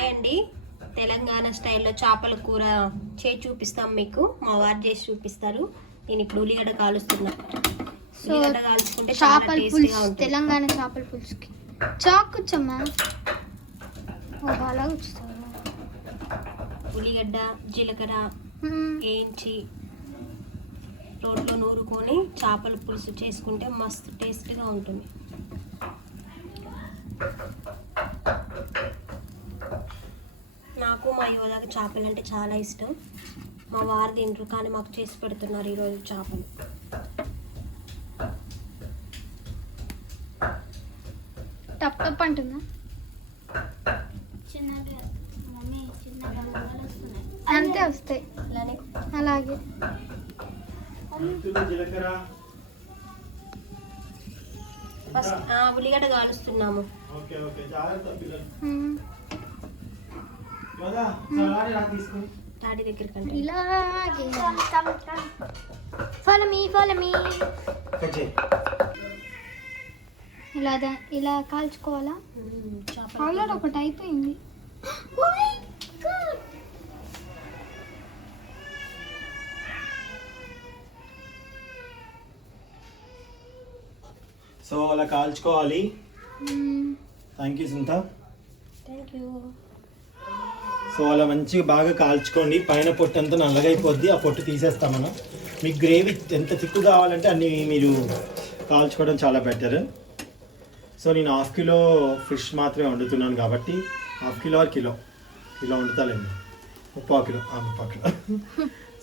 Hi అండి, తెలంగాణ స్టైల్లో చేపల కూర చేసి చూపిస్తాం మీకు. మా వారు చేసి చూపిస్తారు. నేను ఇప్పుడు ఉల్లిగడ్డ కాలుస్తున్నా. ఉల్లిగడ్డ కాల్చుకుంటే చేపల పులుసు, తెలంగాణ చేపల పులుసుకి చాకుచ్చమ్మా. ఉల్లిగడ్డ జీలకర్ర వేయించి రోట్లో నూరుకొని చేపల పులుసు చేసుకుంటే మస్తు టేస్ట్గా ఉంటుంది. నాకు మా యువదాకి చేపలు అంటే చాలా ఇష్టం. మా వారు తింటారు, కానీ మాకు చేసి పెడుతున్నారు ఈరోజు చేపలు. టప్ టప్ అంటుందా? అంతే వస్తాయి అలాగే. ఫస్ట్ ఉల్లిగడ్డ కాలుస్తున్నాము. డాడీ దగ్గరికి ఇలాగే ఫాలో మీ ఇలా కాల్చుకోవాలా? ఆల్రెడీ ఒకటి అయిపోయింది. సో అలా కాల్చుకోవాలి. థ్యాంక్ యూ సుంత. Thank you. సో అలా మంచిగా బాగా కాల్చుకోండి. పైన పొట్టు అంతా నల్లగా అయిపోద్ది, ఆ పొట్టు తీసేస్తాం మనం. మీకు గ్రేవీ ఎంత తిక్కు కావాలంటే అన్ని మీరు కాల్చుకోవడం చాలా బెటర్. సో నేను 1/2 కిలో ఫిష్ మాత్రమే వండుతున్నాను కాబట్టి 1/2 కిలో కిలో వండుతాలండి. 3/4 కిలో 3/4 కిలో.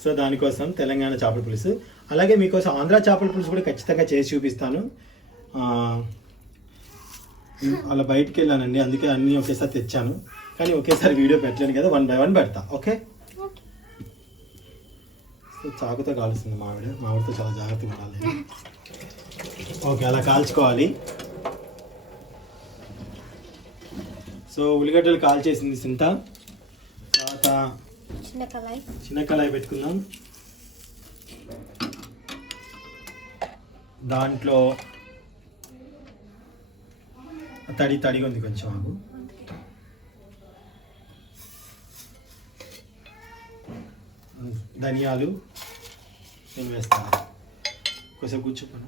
సో దానికోసం తెలంగాణ చేపల పులుసు, అలాగే మీకోసం ఆంధ్ర చేపల పులుసు కూడా ఖచ్చితంగా చేసి చూపిస్తాను. అలా బయటికి వెళ్ళానండి, అందుకే అన్నీ ఒకేసారి తెచ్చాను. కానీ ఒకేసారి వీడియో పెట్టలేను కదా, 1 by 1 పెడతా. ఓకే. సో చాకుతో కాలుస్తుంది మావిడితో చాలా జాగ్రత్తగా ఉండాలి. ఓకే, అలా కాల్చుకోవాలి. సో ఉల్లిగడ్డలు కాల్చేసింది సింత. తర్వాత చిన్న కళాయి పెట్టుకుందాం. దాంట్లో తడిగా ఉంది, కొంచెం ఆగు. ధనియాలు నేను వేస్తాను. కొంచెం కూర్చోపోను.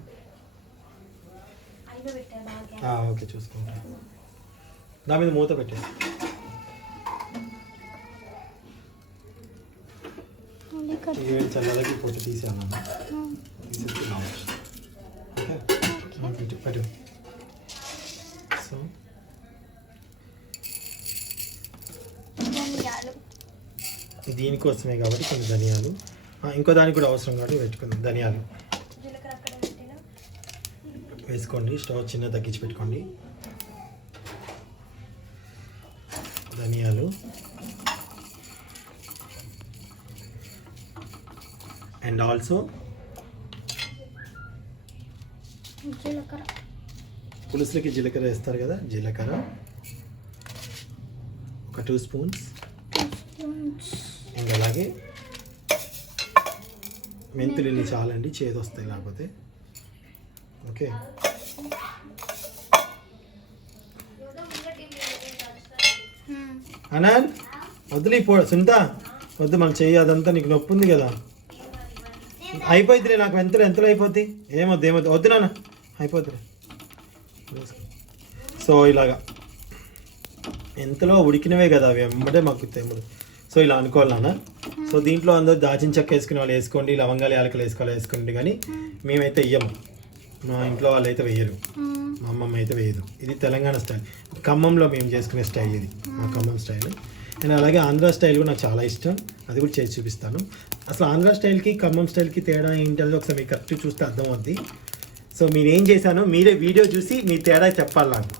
ఓకే, చూసుకుంటా. దాని మీద మూత పెట్టేసి వేడి చల్లలకి పొట్టు తీసాను. ఓకే, పెట్టు. సో దీనికోసమే కాబట్టి కొన్ని ధనియాలు, ఇంకో దానికి కూడా అవసరం కాబట్టి పెట్టుకుందాం. ధనియాలు వేసుకోండి. స్టవ్ చిన్న తగ్గించి పెట్టుకోండి. ధనియాలు అండ్ ఆల్సో జీలకర్ర. పులుసులకి జీలకర్ర వేస్తారు కదా, జీలకర్ర ఒక 2 స్పూన్స్. అండ్ అలాగే మెంతులు ఇన్ని చాలండి, చేదు వస్తాయి లేకపోతే. ఓకే, అనాన్ వద్దులే సుంత, వద్దు. మనం చెయ్యి అదంతా నీకు నొప్పి ఉంది కదా. అయిపోతుందిలే, నాకు ఎంతలో అయిపోద్ది. ఏమొద్దు వద్దు నాన్న, అయిపోతుంది. సో ఇలాగా ఎంతలో ఉడికినవే కదా అవి, వెంబడే మాకు తెమ్ముడు. సో ఇలా అనుకోవాలి నాన్న. సో దీంట్లో అందరూ దాచిన చెక్క వేసుకునే వాళ్ళు వేసుకోండి, లవంగాలు యాలకలు వేసుకోండి. కానీ మేమైతే వెయ్యము, మా ఇంట్లో వాళ్ళు అయితే వెయ్యరు, మా అమ్మమ్మ అయితే వేయదు. ఇది తెలంగాణ స్టైల్, ఖమ్మంలో మేము చేసుకునే స్టైల్ ఇది, మా ఖమ్మం స్టైల్. అండ్ అలాగే ఆంధ్ర స్టైల్ కూడా నాకు చాలా ఇష్టం, అది కూడా చేసి చూపిస్తాను. అసలు ఆంధ్ర స్టైల్కి ఖమ్మం స్టైల్కి తేడా ఏంటనేది ఒకసారి మీకు కరెక్ట్ చూస్తే అర్థమవుద్ది. సో మీరు ఏం చేశానో మీరే వీడియో చూసి మీ తేడా చెప్పాలి నాకు.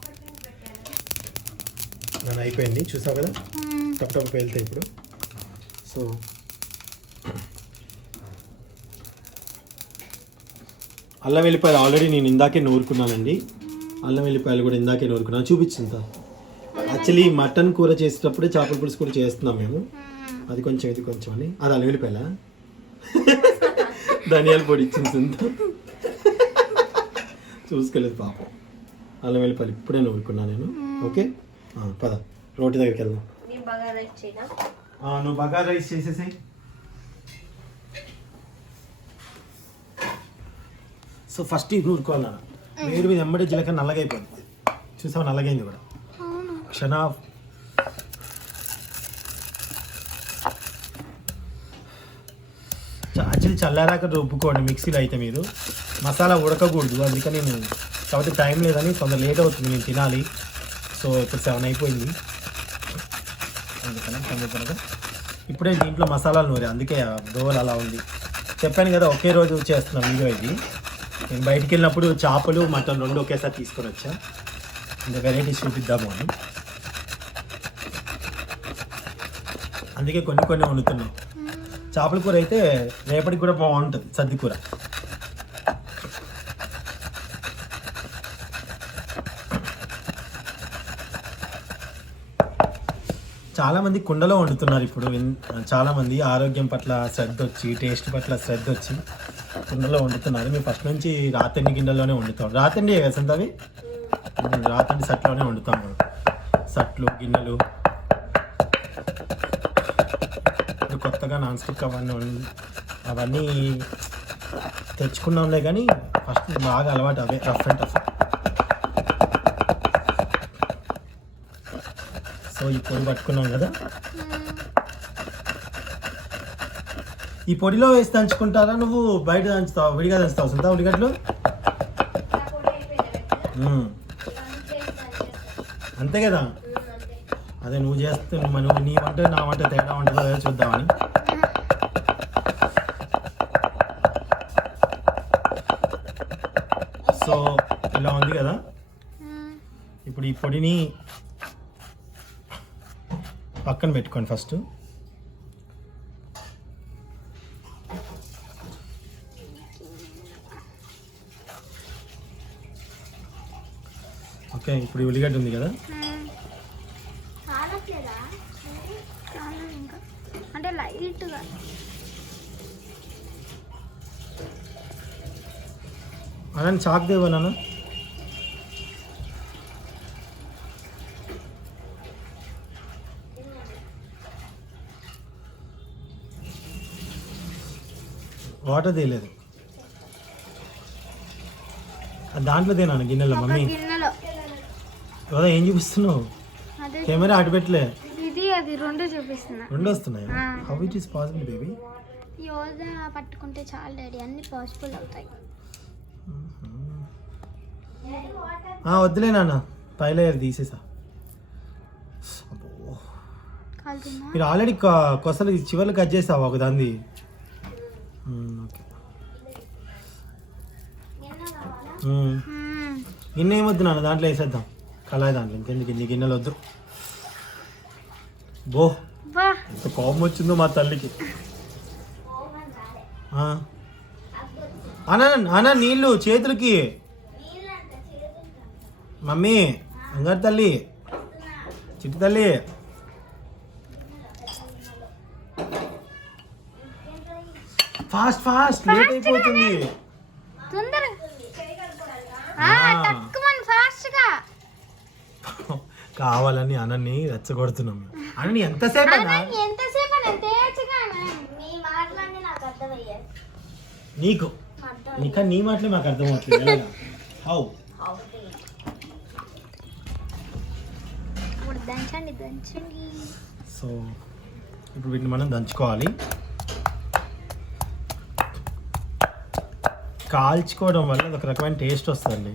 నన్ను అయిపోయింది, చూసావు కదా, టప్ వెళ్తాయి ఇప్పుడు. సో అల్లం వెల్లిపాయలు ఆల్రెడీ నేను ఇందాకే నూరుకున్నానండి. అల్లం వెల్లిపాయలు కూడా ఇందాకే నూరుకున్నాను, చూపించింది. యాక్చువల్లీ మటన్ కూర చేసేటప్పుడే చేపల పులుసు కూడా చేస్తున్నాం మేము. అది కొంచెం ఇది కొంచెం అని. అది అల్లం వెల్లిపాయలా? ధనియాల పొడి ఇచ్చింది చూసుకోలేదు పాపం. అల్లం వెల్లిపాయలు ఇప్పుడే నూరుకున్నా నేను. ఓకే, పద రోటి దగ్గరికి వెళ్దాం. బగారా రైస్ చేయనా? నువ్వు బగారా రైస్ చేసేసాయి. సో ఫస్ట్ ఇది నూరుకోవాలన్నా, వేరు మీద ఎమ్మడి జీలకర్ర నల్లగా అయిపోతుంది. చూసావు, నల్లగైంది కూడా. క్షణ యాక్చువల్లీ చల్లారాక రుబ్బుకోండి మిక్సీలో. అయితే మీరు మసాలా ఉడకకూడదు, అందుకని నేను కాబట్టి టైం లేదని తొందర లేట్ అవుతుంది, నేను తినాలి. సో ఇప్పుడు 7 అయిపోయింది, అందుకని తొందరగా ఇప్పుడే దీంట్లో మసాలాలు నూరే, అందుకే దోవలు అలా ఉంది. చెప్పాను కదా ఒకే రోజు చేస్తున్నా వీడియో ఇది. నేను బయటికి వెళ్ళినప్పుడు చేపలు మటన్ 2 ఒకేసారి తీసుకొని వచ్చా, ఇంకా వెరైటీస్ చూపిద్దాము అని. అందుకే కొన్ని వండుతున్నాం. చేపల కూర అయితే రేపటికి కూడా బాగుంటుంది, సద్ది కూర. చాలామంది కుండలో వండుతున్నారు ఇప్పుడు. చాలామంది ఆరోగ్యం పట్ల శ్రద్ధ వచ్చి, టేస్ట్ పట్ల శ్రద్ధ వచ్చి కుండలో వండుతున్నారు. మేము ఫస్ట్ నుంచి రాతండి గిన్నెలోనే వండుతాం. రాతండి వేసంత అవి రాతండి సట్లోనే వండుతాం మేము. సట్లు గిన్నెలు ఇప్పుడు కొత్తగా నాన్ స్టిక్ అవన్నీ తెచ్చుకున్నాంలే, కానీ ఫస్ట్ బాగా అలవాటు అవే రఫ్ అండ్ టఫ్. సో ఈ పొడి పట్టుకున్నాం కదా, ఈ పొడిలో వేసి దంచుకుంటారా నువ్వు? బయట దంచుతావు, విడిగా దంచుతావు సొంత ఉల్లిగడ్డలు? అంతే కదా. అదే నువ్వు చేస్తే నువ్వు నీ వంట నా వంట తేడా ఉంటుందో చూద్దామని. సో ఇలా ఉంది కదా. ఇప్పుడు ఈ పొడిని పక్కన పెట్టుకోండి ఫస్ట్. ఓకే, ఇప్పుడు ఉల్లిగడ్డ ఉంది కదా, అంటే లైట్గా అలా చాక్ దేవా నాన్న. వాటర్ తీయలేదు దాంట్లో తేనా గిన్నెలో మమ్మీ? గిన్నెలో కదా. ఏం చూపిస్తున్నావు? కెమెరా అటు పెట్టలే, ఇది అది 2 చూపిస్తున్నా. 2 వస్తున్నాయి. How it is possible baby? Yoga పట్టుకుంటే చాలు డాడీ, అన్ని పాసిబుల్ అవుతాయి. వద్దులే నాన్న, పై లేయర్ తీసేసా. మీరు ఆల్రెడీ కొసలు చివర్లు కట్ చేసావా ఒక దాన్ని? ఓకే, గిన్నె ఏమొద్దు నాన్న, దాంట్లో వేసేద్దాం కళాయి దాంట్లో. ఇంకెందుకు ఇన్ని గిన్నెలు వద్దు. బో ఎంత కోపం వచ్చిందో మా తల్లికి. అన్నా నీళ్ళు చేతులకి. మమ్మీ అంగారు తల్లి, చిట్టి తల్లి. ఫాస్ట్ ఫాస్ట్ లేట్ అయిపోతుంది. కావాలని అనని రెచ్చగొడుతున్నాం. అని ఎంతసేపు నీకు నీకా నీ మాటలే మాకు అర్థం అవుతుంది. హౌ సో ఇప్పుడు వీటిని మనం దంచుకోవాలి. కాల్చుకోవడం వల్ల ఒక రకమైన టేస్ట్ వస్తుందండి.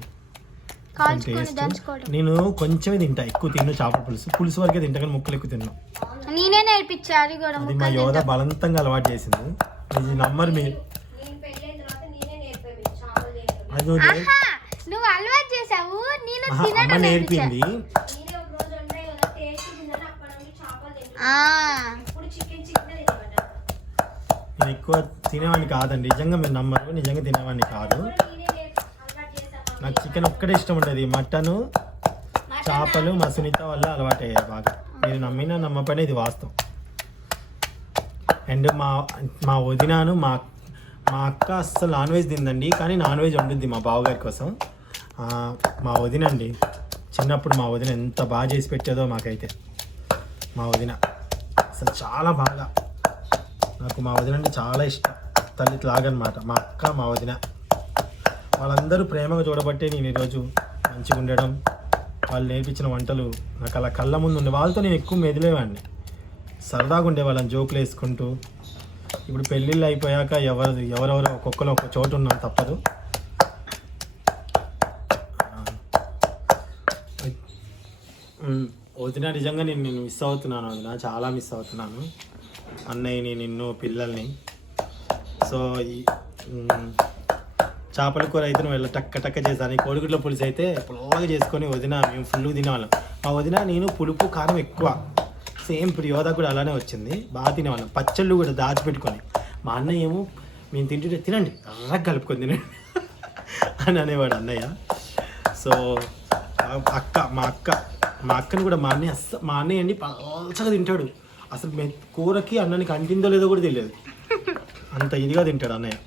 నేను కొంచెమే తింటా, ఎక్కువ తిన్ను చేపల పులుసు వరకే తింటా, కానీ ముక్కలు ఎక్కువ తిన్నా. నేనే నేర్పించాలి కూడా. అది మా యోధ బలవంతంగా అలవాటు చేసింది. ఇది నమ్మరు మీరు. నువ్వు అలవాటు చేసావు, అమ్మ నేర్పింది. నేను ఎక్కువ తినేవాడిని కాదండి, నిజంగా మీరు నమ్మరు, నిజంగా తినేవాడిని కాదు. నాకు చికెన్ ఒక్కటే ఇష్టం ఉంటుంది, మటను చేపలు మా సునీత వల్ల అలవాటు అయ్యాయి బాగా. మీరు నమ్మినా నమ్మపైన ఇది వాస్తవం. అండ్ మా వదినాను మా అక్క అస్సలు నాన్ వెజ్ తిందండి, కానీ నాన్ వెజ్ వండుద్ది మా బావగారి కోసం. మా వదిన అండి, చిన్నప్పుడు మా వదిన ఎంత బాగా చేసి పెట్టేదో మాకైతే. మా వదిన అసలు చాలా బాగా నాకు మా వదిన అంటే చాలా ఇష్టం. తల్లి లాగనమాట మా అక్క మా వదిన. వాళ్ళందరూ ప్రేమగా చూడబట్టే నేను ఈరోజు మంచిగా ఉండడం, వాళ్ళు నేర్పించిన వంటలు నాకు అలా కళ్ళ ముందు ఉండే. వాళ్ళతో నేను ఎక్కువ మెదిలేవాడిని, సరదాగా ఉండేవాళ్ళని జోకులు వేసుకుంటూ. ఇప్పుడు పెళ్ళిళ్ళు అయిపోయాక ఎవరెవరో ఒక్కొక్కరు ఒక్కొక్క చోటు ఉన్నాం, తప్పదు. వదిన నిజంగా నేను మిస్ అవుతున్నాను. వదిన చాలా మిస్ అవుతున్నాను, అన్నయ్యని, నిన్ను, పిల్లల్ని. సో ఈ చేపల కూర అయితే నువ్వు వెళ్ళి టక్క టక్క చేశాను. ఈ కోడిగుడ్ల పులుసు అయితే పుల్లగా చేసుకొని వదిన మేము ఫుల్గా తినేవాళ్ళం. మా వదిన నేను పులుపు కారం ఎక్కువ, సేమ్ ఇప్పుడు యోధ కూడా అలానే వచ్చింది. బాగా తినేవాళ్ళం. పచ్చళ్ళు కూడా దాచిపెట్టుకొని. మా అన్నయ్య ఏమో మేము తింటుంటే తినండి అలా కలుపుకొని తినండి అని అనేవాడు అన్నయ్య. సో మా అక్కని కూడా మా అన్నయ్య అండి పలచగా తింటాడు. అసలు కూరకి అన్నానికి అంటిందో లేదో కూడా తెలియదు, అంత ఇదిగా తింటాడు అన్నయ్య.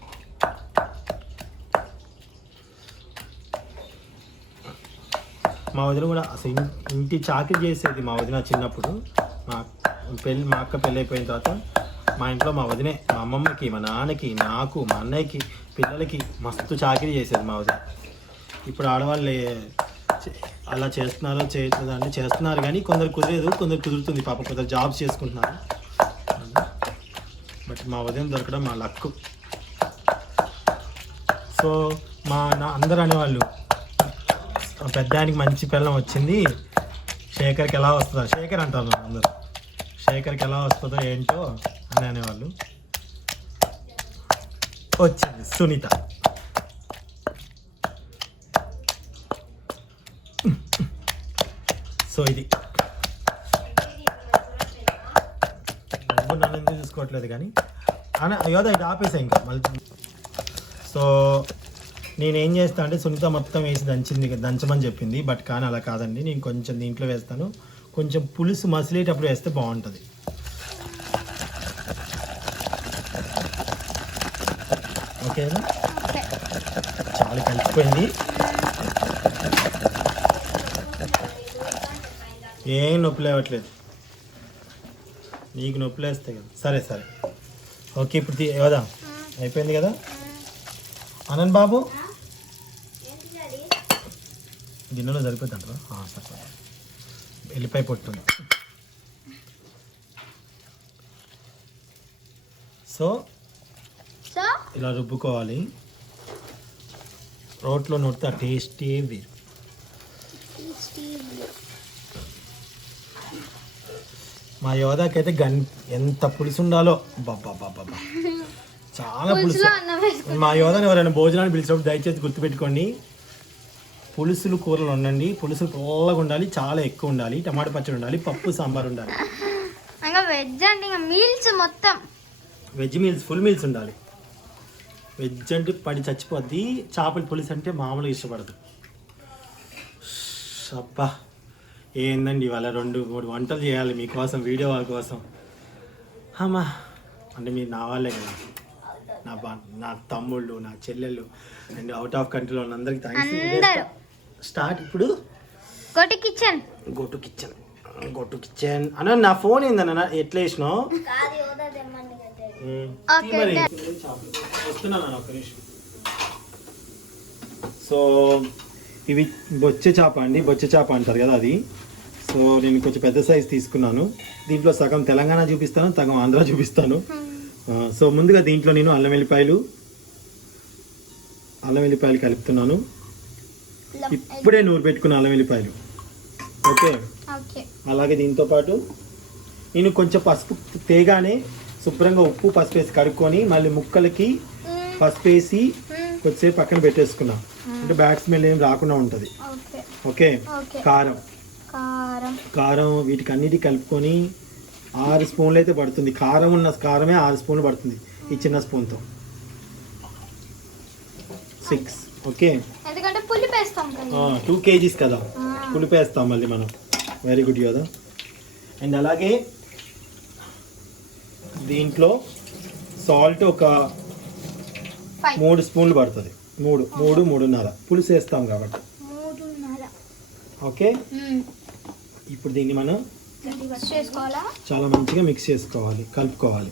మా వదిన కూడా అసలు ఇంటి చాకరీ చేసేది మా వదిన చిన్నప్పుడు. మా అక్క పెళ్ళి అయిపోయిన తర్వాత మా ఇంట్లో మా వదినే మా అమ్మమ్మకి, మా నాన్నకి, నాకు, మా అన్నయ్యకి, పిల్లలకి మస్తు చాకరీ చేసేది మా వదిన. ఇప్పుడు ఆడవాళ్ళు అలా చేస్తున్నారో చేయట్లేదు అంటే చేస్తున్నారు, కానీ కొందరు కుదరదు, కొందరు కుదురుతుంది. పాపం కొందరు జాబ్స్ చేసుకుంటున్నారు. బట్ మా వదిన దొరకడం మా లక్కు. సో అందరూ అనేవాళ్ళు పెద్ద ఆయనకి మంచి పిల్లం వచ్చింది, శేఖర్కి ఎలా వస్తుందో, శేఖర్ అంటారు అందరూ, శేఖర్కి ఎలా వస్తుందో ఏంటో అని అనేవాళ్ళు. వచ్చింది సునీత. సో ఇది నన్ను ఎందుకు చూసుకోవట్లేదు కానీ యోధ ఇది ఆపేసా ఇంకా మళ్ళీ. సో నేనేం చేస్తాను అంటే సునీత మొత్తం వేసి దంచమని చెప్పింది, బట్ కానీ అలా కాదండి. నేను కొంచెం దీంట్లో వేస్తాను, కొంచెం పులుసు మసిలేటప్పుడు వేస్తే బాగుంటుంది. ఓకేనా? చాలా కలిసిపోయింది, ఏం నొప్పి లేవట్లేదు. నీకు నొప్పి లేస్తాయి కదా. సరే సరే ఓకే. ఇప్పుడు యోధా అయిపోయింది కదా. ఆనంద్ బాబు గిన్నెలో సరిపోతుంటారా? సరిపోతుంది. ఎల్లిపాయ పొట్టుంది. సో ఇలా రుబ్బుకోవాలి. రోట్లో నొడితే ఆ టేస్టే వేరు. మా యోధాకైతే ఎంత పులుసు ఉండాలో, బాబా చాలా పులుసు. మా యోధాని ఎవరైనా భోజనాన్ని పిలిచినప్పుడు దయచేసి గుర్తుపెట్టుకోండి, పులుసులు కూరలు ఉండండి. పులుసులు పొల్లగా ఉండాలి, చాలా ఎక్కువ ఉండాలి, టమాటా పచ్చడి ఉండాలి, పప్పు సాంబార్ ఉండాలి. వెజ్ అంటే మీల్స్ మొత్తం వెజ్ మీల్స్, ఫుల్ మీల్స్ ఉండాలి. వెజ్ అంటే పడి చచ్చిపోద్ది, చేపల పులుసు అంటే మామూలుగా ఇష్టపడదు. అబ్బా ఏందండి ఇవాళ 2-3 వంటలు చేయాలి మీకోసం, వీడియో వాళ్ళ కోసం. అమ్మా అంటే మీరు నా వాళ్ళే కదా, నా తమ్ముళ్ళు, నా చెల్లెళ్ళు అండ్ అవుట్ ఆఫ్ కంట్రీలో ఉన్న అందరికి థ్యాంక్స్. స్టార్ట్ ఇప్పుడు గో టు కిచెన్ అన్న. నా ఫోన్ ఏందన్న ఎట్లా వేసినావు? వస్తున్నాను ఒక నిమిషం. సో ఇవి బొచ్చె చేప అండి, బొచ్చె చేప అంటారు కదా అది. సో నేను కొంచెం పెద్ద సైజ్ తీసుకున్నాను. దీంట్లో సగం తెలంగాణ చూపిస్తాను, సగం ఆంధ్ర చూపిస్తాను. సో ముందుగా దీంట్లో నేను అల్లం వెల్లిపాయలు కలుపుతున్నాను. ఇప్పుడే నూరు పెట్టుకున్న అల్లం వెల్లిపాయలు. ఓకే. అలాగే దీంతో పాటు నేను కొంచెం పసుపు తేగానే శుభ్రంగా ఉప్పు పసుపు వేసి కడుక్కొని మళ్ళీ ముక్కలకి పసుపు వేసి కొద్దిసేపు పక్కన పెట్టేసుకున్నా, అంటే బ్యాడ్ స్మెల్ ఏం రాకుండా ఉంటుంది. ఓకే. కారం వీటికి అన్నిటికి కలుపుకొని 6 స్పూన్లు అయితే పడుతుంది. కారమే 6 స్పూన్లు పడుతుంది ఈ చిన్న స్పూన్తో. 6. ఓకే. 2 kgs కదా, పులిపేస్తాం మళ్ళీ మనం. వెరీ గుడ్ కదా. అండ్ అలాగే దీంట్లో సాల్ట్ ఒక 3 స్పూన్లు పడుతుంది. 3.5 పులుసు వేస్తాం కాబట్టి. ఓకే. ఇప్పుడు దీన్ని మనం మిక్స్ చేసుకోవాలా? చాలా మంచిగా మిక్స్ చేసుకోవాలి, కలుపుకోవాలి.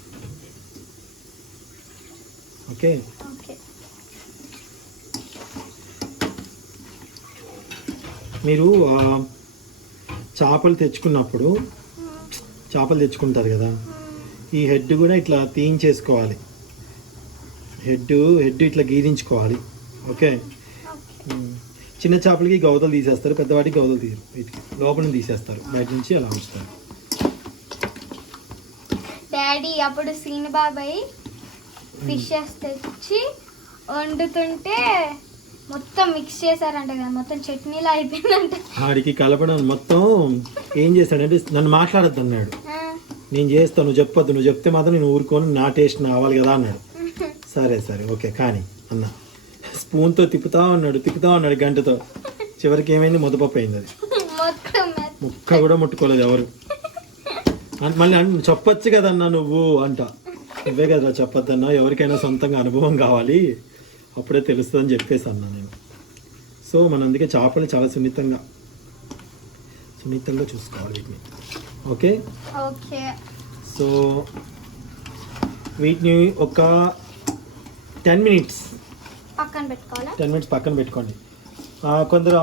Okay, okay. మీరు చేపలు తెచ్చుకుంటారు కదా, ఈ హెడ్ కూడా ఇట్లా తీయించేసుకోవాలి. హెడ్ ఇట్లా గీరించుకోవాలి. ఓకే, చిన్న చేపలకి గౌదలు తీసేస్తారు, పెద్దవాటికి గౌదలు తీయరు. లోపల తీసేస్తారు, బయట నుంచి అలా ఉంచుతారు. డాడీ అప్పుడు సీన్ బాబాయ్ ఫిషెస్ తెచ్చి వండుతుంటే మొత్తం మిక్స్ చేశారంట కదా, మొత్తం చట్నీలా అయిపోయిందంట. ఆడికి కలపడం మొత్తం ఏం చేశాడంటే నన్ను మాట్లాడద్దు అన్నాడు. నేను చేస్తాను, నువ్వు చెప్పొద్దు, నువ్వు చెప్తే మాత్రం నేను ఊరుకొని నా టేస్ట్ రావాలి కదా అన్నాడు. సరే ఓకే కానీ అన్న స్పూన్తో తిప్పుతా ఉన్నాడు గంటతో. చివరికి ఏమైంది, ముద్దపప్పు అయింది. అది మొత్తం ముక్క కూడా ముట్టుకోలేదు ఎవరు. మళ్ళీ చెప్పొచ్చు కదన్నా నువ్వు అంట. నువ్వే కదా చెప్పొద్దన్నా, ఎవరికైనా సొంతంగా అనుభవం కావాలి, అప్పుడే తెలుస్తుందని చెప్పేసి అన్నా నేను. సో మనం అందుకే చేపలు చాలా సున్నితంగా చూసుకోవాలి వీటిని. ఓకే, సో వీటిని ఒక 10 minutes పక్కన పెట్టుకోండి. కొందరు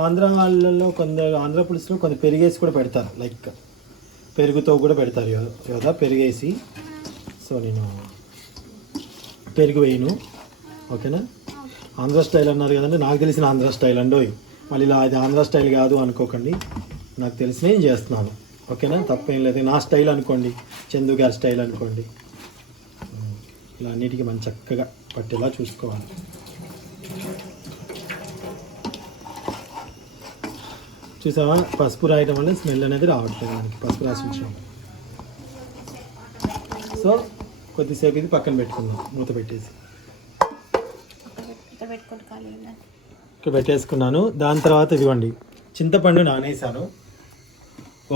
ఆంధ్ర పులుసులో కొందరు పెరిగేసి కూడా పెడతారు, లైక్ పెరుగుతో కూడా పెడతారు కదా, పెరిగేసి. సో నేను పెరుగు వేయను. ఓకేనా, ఆంధ్ర స్టైల్ అన్నారు కదండి, నాకు తెలిసిన ఆంధ్ర స్టైల్ అండి. మళ్ళీ ఇలా అది ఆంధ్ర స్టైల్ కాదు అనుకోకండి, నాకు తెలిసిన నేను చేస్తున్నాను. ఓకేనా, తప్పేం లేదు. నా స్టైల్ అనుకోండి, చందు గారి స్టైల్ అనుకోండి. ఇలా అన్నిటికీ మనం చక్కగా పట్టేలా చూసుకోవాలి. చూసావా, పసుపు రాయడం వల్ల స్మెల్ అనేది రావట్లేదు మనకి, పసుపు రాసి ఉంచాం. సో కొద్దిసేపు ఇది పక్కన పెట్టుకుందాం, మూత పెట్టేసి. ఇక్కడ పెట్టేసుకున్నాను. దాని తర్వాత ఇదిగోండి, చింతపండు నానేసాను.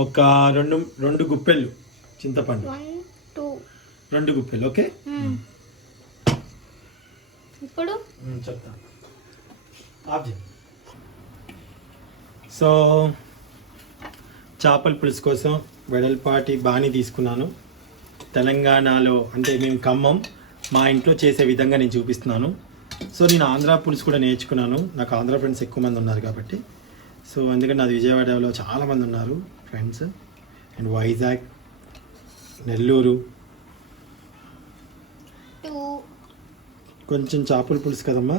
ఒక రెండు గుప్పెళ్ళు చింతపండు, 2 గుప్పెళ్ళు. ఓకే, ఇప్పుడు చెప్తా. సో చేపల పులుసు కోసం వెడల్పాటి బాణీ తీసుకున్నాను. తెలంగాణలో అంటే మేము ఖమ్మం, మా ఇంట్లో చేసే విధంగా నేను చూపిస్తున్నాను. సో నేను ఆంధ్ర పులుసు కూడా నేర్చుకున్నాను, నాకు ఆంధ్ర ఫ్రెండ్స్ ఎక్కువ మంది ఉన్నారు కాబట్టి. సో అందుకని నాది విజయవాడలో చాలామంది ఉన్నారు ఫ్రెండ్స్, అండ్ వైజాగ్, నెల్లూరు. కొంచెం చేపల పులుసు కదమ్మా,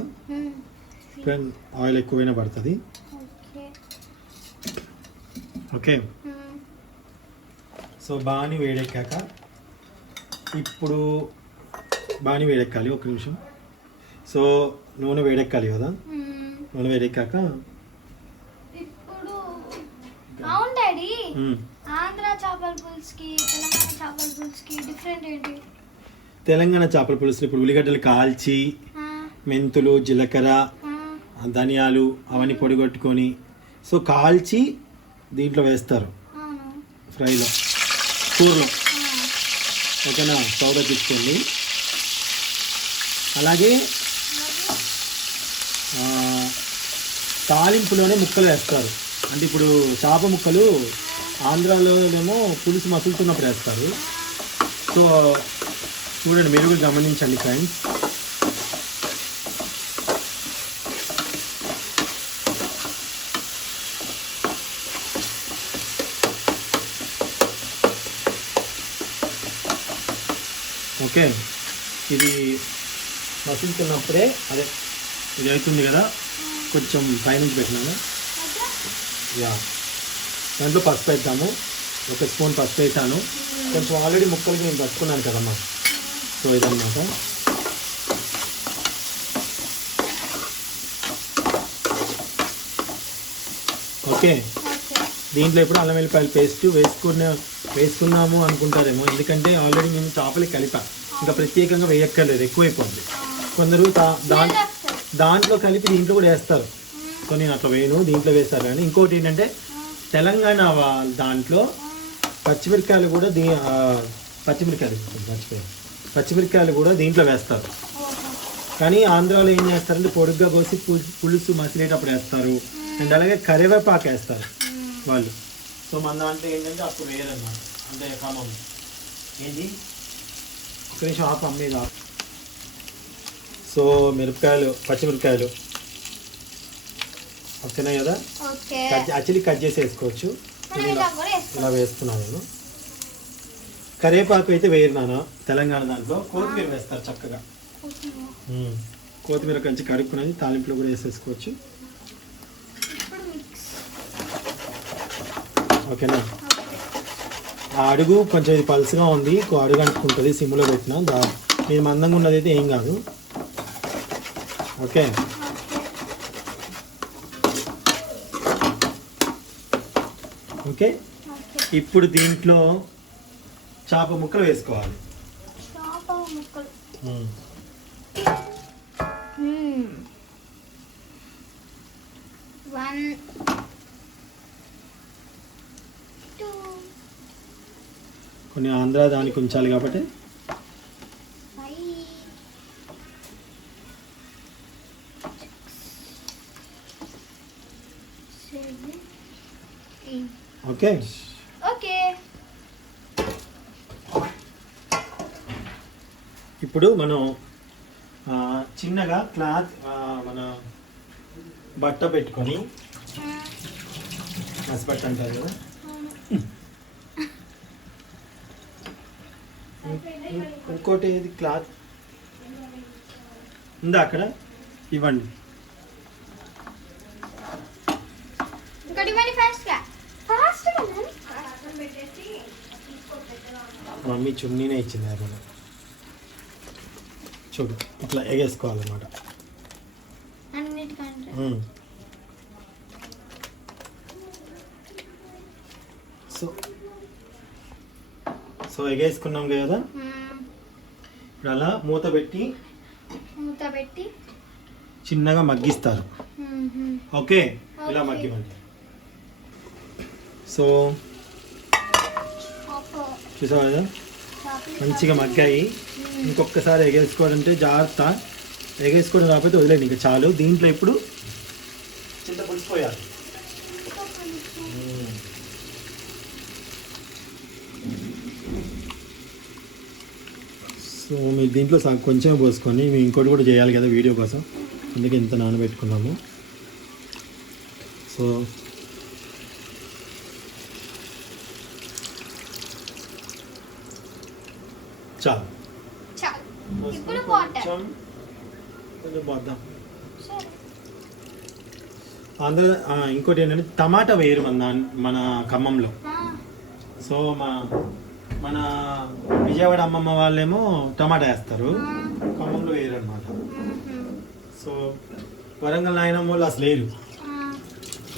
ఆయిల్ ఎక్కువైనా పడుతుంది. ఓకే, సో బాణీ వేడెక్కాక ఇప్పుడు బాణీ వేడెక్కాలి. ఒక నిమిషం. సో నూనె వేడెక్కాలి కదా, నూనె వేడెక్కాక ఇప్పుడు అవును డాడీ, ఆంధ్ర చేపల పులుసుకి తెలంగాణ చేపల పులుసుకి డిఫరెంట్ ఏంటి? తెలంగాణ చేపల పులుసు ఇప్పుడు ఉల్లిగడ్డలు కాల్చి, మెంతులు, జీలకర్ర, ధనియాలు అవన్నీ పొడిగొట్టుకొని, సో కాల్చి దీంట్లో వేస్తారు ఫ్రైలో, కూరలో. ఓకేనా, పౌడర్ తీసుకోండి. అలాగే తాలింపులోనే ముక్కలు వేస్తారు. అంటే ఇప్పుడు చేప ముక్కలు ఆంధ్రాలోనేమో పులుసు మసులుతున్నప్పుడు వేస్తారు. సో చూడండి, మీరు కూడా గమనించండి ఫ్రెండ్స్. ఓకే, ఇది మసులుతున్నప్పుడే అదే ఇది అవుతుంది కదా, కొంచెం పైనుంచి పెట్టినాము. యా, దాంట్లో పసుపు వేద్దాము. 1 స్పూన్ పసుపు వేసాను. కొంచెం ఆల్రెడీ ముక్కలకి నేను పట్టుకున్నాను కదమ్మా. సో ఇదన్నమాట. ఓకే, దీంట్లో ఇప్పుడు అల్లం వెల్లిపాయల పేస్ట్ వేసుకున్నాము అనుకుంటారేమో, ఎందుకంటే ఆల్రెడీ మేము చేపలకి కలిపా, ఇంకా ప్రత్యేకంగా వేయక్కర్లేదు, ఎక్కువైపోతుంది. కొందరు దాంట్లో కలిపి దీంట్లో కూడా వేస్తారు. సో నేను అట్లా వేయను, దీంట్లో వేస్తారు. కానీ ఇంకోటి ఏంటంటే తెలంగాణ దాంట్లో పచ్చిమిరకాయలు కూడా పచ్చిమిరకాయలు కూడా దీంట్లో వేస్తారు. కానీ ఆంధ్రాలో ఏం చేస్తారంటే పొడుగ్గా కోసి పులుసు మసిలేటప్పుడు వేస్తారు, అండ్ అలాగే కరివేపాకు వేస్తారు వాళ్ళు. సో మన దాంట్లో ఏంటంటే అప్పుడు వేయరన్నమాట. అంటే ఖమ్మం. ఏంటి ఒక నిమిషం ఆపు అమ్మేది. సో మిరపకాయలు, పచ్చిమిరపకాయలు ఓకేనా కదా? ఓకే. యాక్చువల్లీ కట్ చేసి వేసుకోవచ్చు. మనం ఇలా కూడా వేసుకోవచ్చు. ఇలా వేస్తున్నాను నేను. కరివేపాకు అయితే వేయరు నాన్న, తెలంగాణ దాంట్లో కొత్తిమీర వేస్తారు చక్కగా. కొత్తిమీర కొంచెం కడుక్కునేది తాలింపులో కూడా వేసేసుకోవచ్చు. ఇప్పుడు మిక్స్. ఓకేనా? ఆ అడుగు కొంచెం ఇది పలుసుగా ఉంది, అడుగు అంటుకుంటుంది. సిమ్లో పెట్టిన మీరు మందంగా ఉన్నది అయితే ఏం కాదు. ఓకే. ఓకే, ఇప్పుడు దీంట్లో చేప ముక్కలు వేసుకోవాలి. చేప ముక్కలు. 1 2 కొన్ని ఆంధ్ర దానికి ఉంచాలి కాబట్టి 5 6 7 8. ఓకే. ఓకే. ఇప్పుడు మనం చిన్నగా క్లాత్ మన బట్ట పెట్టుకొని, మసిబట్ట అంటారు కదా, ఇంకోటి ఇది క్లాత్ ఉందా అక్కడ, ఇవ్వండి. మమ్మీ చున్నీనే ఇచ్చింది అది. చూడు ఇట్లా ఎగేసుకోవాలన్నమాట. సో ఎగేసుకున్నాం కదా. ఇప్పుడు అలా మూత పెట్టి చిన్నగా మగ్గిస్తారు. ఓకే, ఇలా మగ్గిమండి. సో చూసావా కదా, మంచిగా మగ్గాయి. ఇంకొకసారి ఎగేసుకోవాలంటే జాగ్రత్త, ఎగేసుకోవడం కాకపోతే వదిలేండి ఇంకా చాలు. దీంట్లో ఇప్పుడు చింతపులుసు పోయాలి. సో మీరు దీంట్లో కొంచెం పోసుకొని, మేము ఇంకోటి కూడా చేయాలి కదా వీడియో కోసం, అందుకే ఇంత నానబెట్టుకున్నాము. సో చాలు. ఇప్పుడు వాటర్ కొంచెం పోద్దాం. ఆంధ్ర ఇంకోటి ఏంటంటే టమాటా వేయరు మన ఖమ్మంలో. సో మన విజయవాడ అమ్మమ్మ వాళ్ళేమో టమాటా వేస్తారు, ఖమ్మంలో వేయరు అనమాట. సో వరంగల్ నాయనమ్మ వాళ్ళు అసలు వేయరు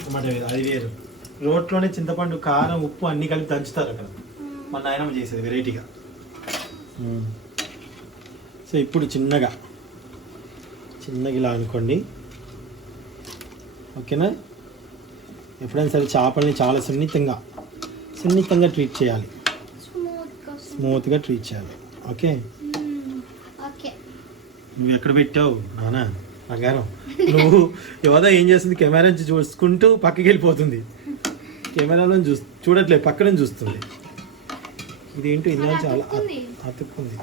టమాటా, వేరు, అది వేరు. రోట్లోనే చింతపండు, కారం, ఉప్పు అన్నీ కలిపి దంచుతారు అక్కడ. మన నాయనమ్మ చేసేది వెరైటీగా. సో ఇప్పుడు చిన్నగా ఇలా అనుకోండి. ఓకేనా? ఎప్పుడైనా సరే చేపల్ని చాలా సున్నితంగా ట్రీట్ చేయాలి, స్మూత్గా ట్రీట్ చేయాలి. ఓకే. నువ్వు ఎక్కడ పెట్టావు నానా బంగారం? నువ్వు యోధ ఏం చేస్తుంది, కెమెరా నుంచి చూసుకుంటూ పక్కకి వెళ్ళిపోతుంది. కెమెరాలో చూడట్లేదు, పక్క నుంచి చూస్తుంది. ఇదేంటో ఇందాక చాలా అతుక్కుంది.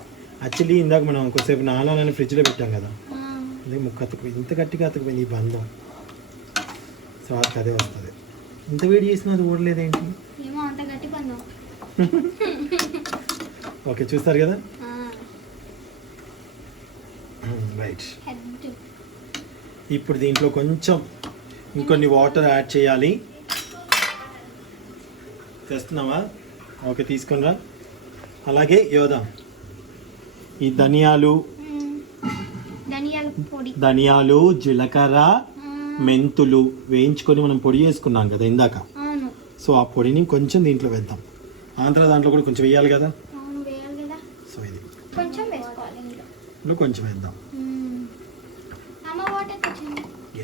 యాక్చువల్లీ ఇందాక మనం కొద్దిసేపు నానాలని ఫ్రిడ్జ్లో పెట్టాం కదా, అదే ముక్క అతుక్కుపోయింది. ఇంత గట్టిగా అతుక్కుపోయింది ఈ బంధం. సో అదే వస్తుంది. ఇంత వేడి చేసినా అది ఊడలేదేంటి? ఓకే, చూస్తారు కదా. రైట్. ఇప్పుడు దీంట్లో కొంచెం ఇంకొన్ని వాటర్ యాడ్ చేయాలి. తెస్తున్నావా? ఓకే, తీసుకునిరా. అలాగే యోధ ఈ ధనియాలు, జీలకర్ర, మెంతులు వేయించుకొని మనం పొడి చేసుకున్నాం కదా ఇందాక. సో ఆ పొడిని కొంచెం దీంట్లో వేద్దాం. ఆంధ్ర దాంట్లో కూడా కొంచెం వేయాలి కదా. సో ఇది కొంచెం వేద్దాం.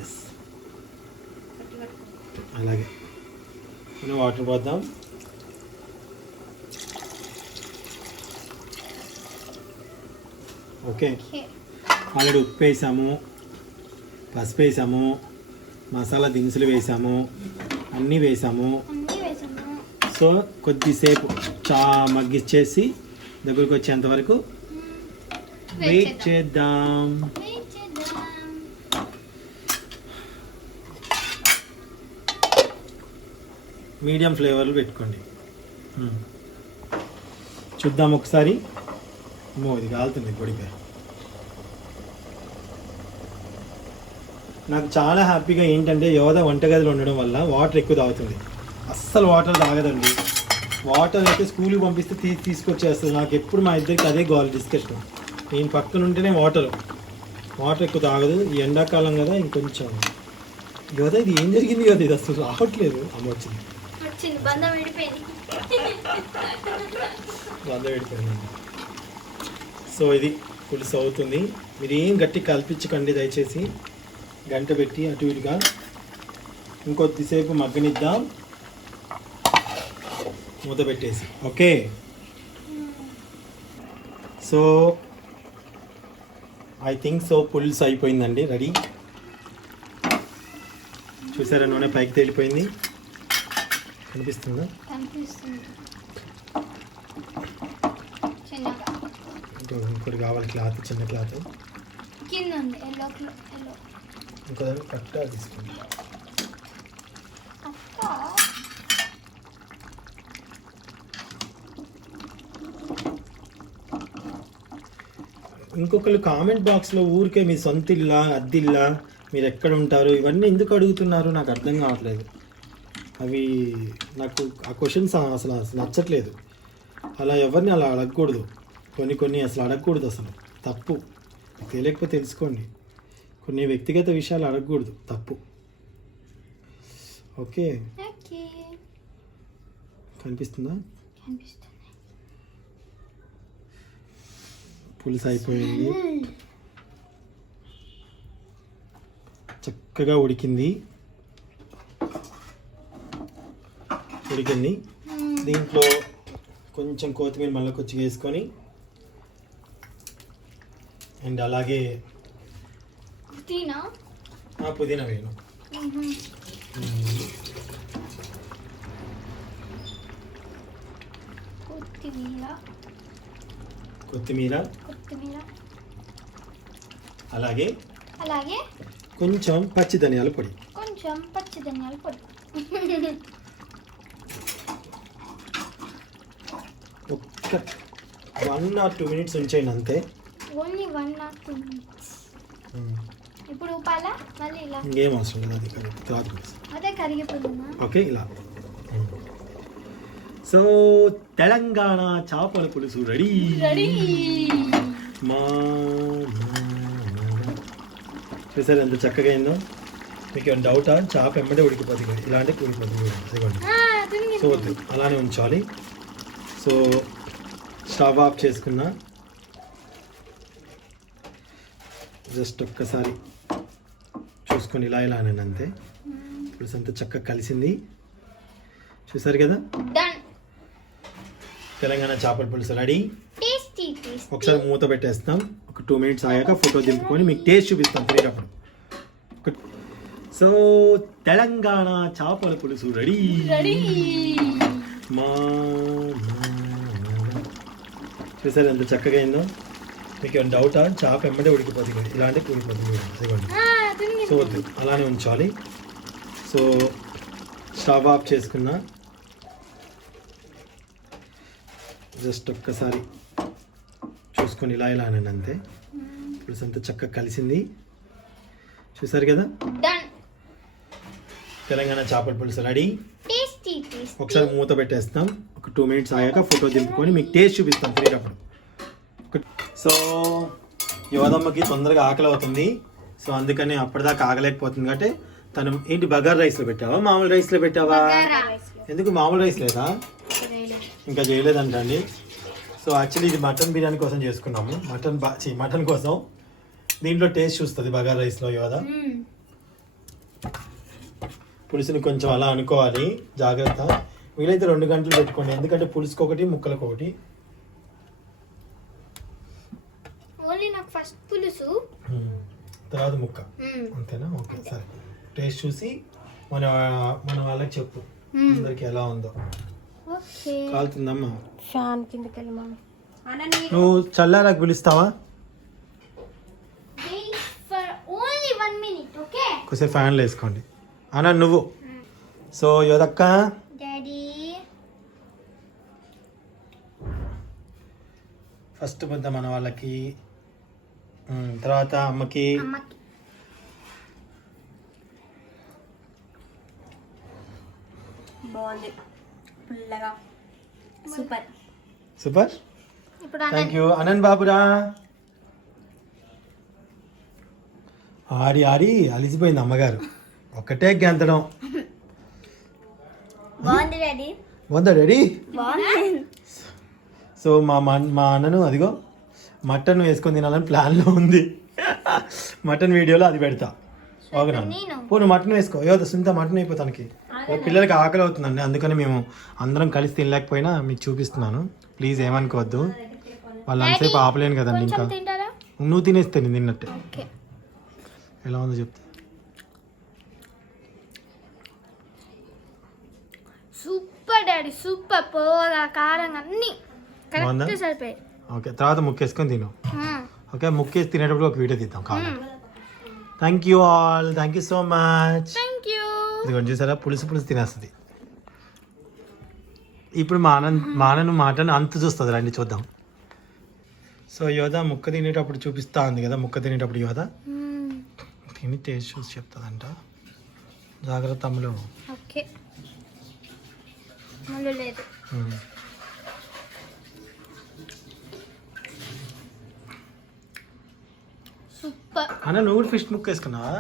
ఎస్, అలాగే వాటర్ పోద్దాం. ఓకే, ఆల్రెడీ ఉప్పు వేసాము, పసుపు వేసాము, మసాలా దినుసులు వేసాము, అన్నీ వేసాము. సో కొద్దిసేపు మగ్గిచ్చేసి దగ్గరకు వచ్చేంత వరకు వెయిట్ చేద్దాం. మీడియం ఫ్లేవర్లు పెట్టుకోండి. చూద్దాం ఒకసారి. ఇది కాలుతుంది పొడిగా. నాకు చాలా హ్యాపీగా ఏంటంటే యోధ వంటగదిలో ఉండడం వల్ల వాటర్ ఎక్కువ తాగుతుంది. అస్సలు వాటర్ తాగదండి. వాటర్ అయితే స్కూల్కి పంపిస్తే తీసుకొచ్చేస్తుంది. నాకు ఎప్పుడు మా ఇద్దరికి అదే గోల్ డిస్కషన్. నేను పక్కన ఉంటేనే వాటర్ ఎక్కువ తాగదు. ఈ ఎండాకాలం కదా ఇంకొంచెం. యోధ ఇది ఏం జరిగింది కదా, ఇది అసలు రావట్లేదు. అమ్మ వచ్చింది బంధం విడిపోయింది. సో ఇది పులుసు అవుతుంది. మీరు ఏం గట్టి కల్పించకండి దయచేసి. గంట పెట్టి అటు ఇటుగా ఇంకొద్దిసేపు మగ్గనిద్దాం మూత పెట్టేసి. Okay, so I think so పులుసు అయిపోయిందండి, రెడీ. చూసారా నూనె పైకి తేలిపోయింది, కనిపిస్తుందా? ఇంకోటి కావాలి క్లాత్, చిన్న క్లాత్ ఇంకో కట్ట తీసుకోండి. ఇంకొకరు కామెంట్ బాక్స్లో ఊరికే మీ సొంత ఇల్లా అద్దిల్లా మీరు ఎక్కడ ఉంటారు ఇవన్నీ ఎందుకు అడుగుతున్నారు నాకు అర్థం కావట్లేదు. అవి నాకు ఆ క్వశ్చన్స్ అసలు నచ్చట్లేదు. అలా ఎవరిని అలా అడగకూడదు. కొన్ని అసలు అడగకూడదు, అసలు తప్పు. తెలియకపోతే తెలుసుకోండి. కొన్ని వ్యక్తిగత విషయాలు అడగకూడదు, తప్పు. ఓకే, కనిపిస్తుందా? పులుసు అయిపోయింది, చక్కగా ఉడికింది. దీంట్లో కొంచెం కొత్తిమీర మళ్ళీ కొంచెం వేసుకొని అండ్ అలాగే పుదీనా వేయను. కొత్తిమీర అలాగే కొంచెం పచ్చి ధనియాల పొడి. ఒక్క 1 or 2 minutes ఉంచేయండి అంతే. Only 1 or 2 minutes. ఇప్పుడు ఉప్పాలా మళ్ళీ ఇలా ఇంకేం అవసరం లేదు, అది తర్వాత అదే కరిగిపోతుందా? ఓకే, ఇలా. సో తెలంగాణ చేపల పులుసు రెడీ. చూసారు ఎంత చక్కగా అయిందో. మీకు ఏమైనా డౌటా? చేప ఎమ్మటే ఉడికిపోతుంది, ఇలాంటి ఉడికిపోతుంది. సో వద్దు, అలానే ఉంచాలి. సో స్టవ్ ఆఫ్ చేసుకున్నా. జస్ట్ ఒక్కసారి చూసుకొని ఇలా అనండి అంతే. పులుసు అంతా చక్కగా కలిసింది, చూసారు కదా. తెలంగాణ చేపల పులుసు రెడీ. ఒకసారి మూత పెట్టేస్తాం. ఒక 2 minutes ఆగాక ఫోటో దింపుకొని మీకు టేస్ట్ చూపిస్తాం తినేటప్పుడు. సో తెలంగాణ చేపల పులుసు రెడీ. చూసారు ఎంత చక్కగా అయిందో. మీకు ఏమైనా డౌటా? చేప ఎమ్మటే ఉడికిపోతుంది, ఇలాంటి ఉడికిపోతుంది. సో వద్దు, అలానే ఉంచాలి. సో స్టవ్ ఆఫ్ చేసుకున్నా. జస్ట్ ఒక్కసారి చూసుకొని ఇలా అనండి అంతే. పులుసు అంతా చక్కగా కలిసింది, చూసారు కదా. తెలంగాణ చేపల పులుసు రెడీ. ఒకసారి మూత పెట్టేస్తాం. ఒక 2 minutes ఆగాక ఫోటో దింపుకొని మీకు టేస్ట్ చూపిస్తాం తినేటప్పుడు. సో యువదమ్మకి తొందరగా ఆకలి అవుతుంది. సో అందుకని అప్పటిదాకా ఆగలేకపోతుంది కాబట్టి తను ఏంటి బగార్ రైస్లో పెట్టావా మామూలు రైస్లో పెట్టావా? ఎందుకు మామూలు రైస్ లేదా? ఇంకా చేయలేదంట అండి. సో యాక్చువల్లీ ఇది మటన్ బిర్యానీ కోసం చేసుకున్నాము. మటన్ కోసం దీంట్లో టేస్ట్ చూస్తుంది బగార్ రైస్లో యోధ. పులుసుని కొంచెం అలా అనుకోవాలి, జాగ్రత్త. వీలైతే 2 గంటలు పెట్టుకోండి, ఎందుకంటే పులుసుకి ఒకటి ముక్కలకు ఒకటి. ఫస్ట్ పులుసు తర్వాత ముక్క, అంతేనా? ఓకే, సరే. టేస్ట్ చూసి మన వాళ్ళకి చెప్పు అందరికి ఎలా ఉందో. ఓకే కాలుతుందమ్మా. ఫ్యాన్ కిందకి వెళ్ళి మామ. అన్న నీరు నువ్వు చల్లారాకు పిలుస్తావా? Wait for only 1 minute okay కొంచెం ఫ్యాన్లు వేసుకోండి. అన్న నువ్వు. సో యోదక్క డాడీ ఫస్ట్ ముద్ద మన వాళ్ళకి, తర్వాత అమ్మకి. అమ్మకి బాగుంది పుల్లగా సూపర్. సూపర్. ఇప్పుడు థ్యాంక్ యూ. అనంత్ బాబురా. ఆడి ఆడి అలిసిపోయింది అమ్మగారు, ఒకటే గెంతడం. బాగుంది డాడీ వద్దా డాడీ? బాగుంది సో మా అన్నను అదిగో మటన్ వేసుకొని తినాలని ప్లాన్లో ఉంది. మటన్ వీడియోలో అది పెడతా. ఓకేనా? నేను నువ్వు మటన్ వేసుకో. ఏదో సుంత మటన్ అయిపోతానికి. పిల్లలకి ఆకలి అవుతుందండి, అందుకని మేము అందరం కలిసి తినలేకపోయినా మీకు చూపిస్తున్నాను. ప్లీజ్ ఏమనుకోవద్దు, వాళ్ళు అంతసేపు ఆపలేను కదండి. ఇంకా కొంచెం తింటారా నువ్వు తినేస్తే నేను తిన్నట్టే. ఓకే ఎలా ఉందో చెప్తా. సూపర్ డాడీ సూపర్ పోగా కారం అన్ని బాగుందా? కరెక్ట్ సరిపోయాయి ఓకే, తర్వాత ముక్కేసుకొని తిను. ఓకే, ముక్కేసి తినేటప్పుడు ఒక వీడియో తీద్దాం కావాలి. Thank you all, thank you so much. Thank you ఇదిగోండి చూసారా, పులుసు తినేస్తుంది. ఇప్పుడు మా అన్న మాటను అంతు చూస్తుంది, రండి చూద్దాం. సో యోధ ముక్క తినేటప్పుడు చూపిస్తా ఉంది కదా, ముక్క తినేటప్పుడు యోధ తిని టేస్ట్ చూసి చెప్తుందంట. జాగ్రత్త అమ్మలో. ఓకే మళ్ళీ లేదు సూపర్ అన్న నువ్వు కూడా ఫిష్ ముక్క వేసుకున్నావా?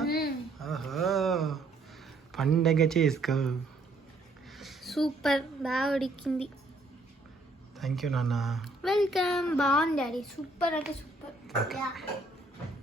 ఓహో, పండగ చేసుకో. సూపర్ బాగా ఉడికింది. థ్యాంక్ యూ నాన్న. వెల్కమ్. బాగుంది డాడీ సూపర్ అంటే సూపర్. ఓకే.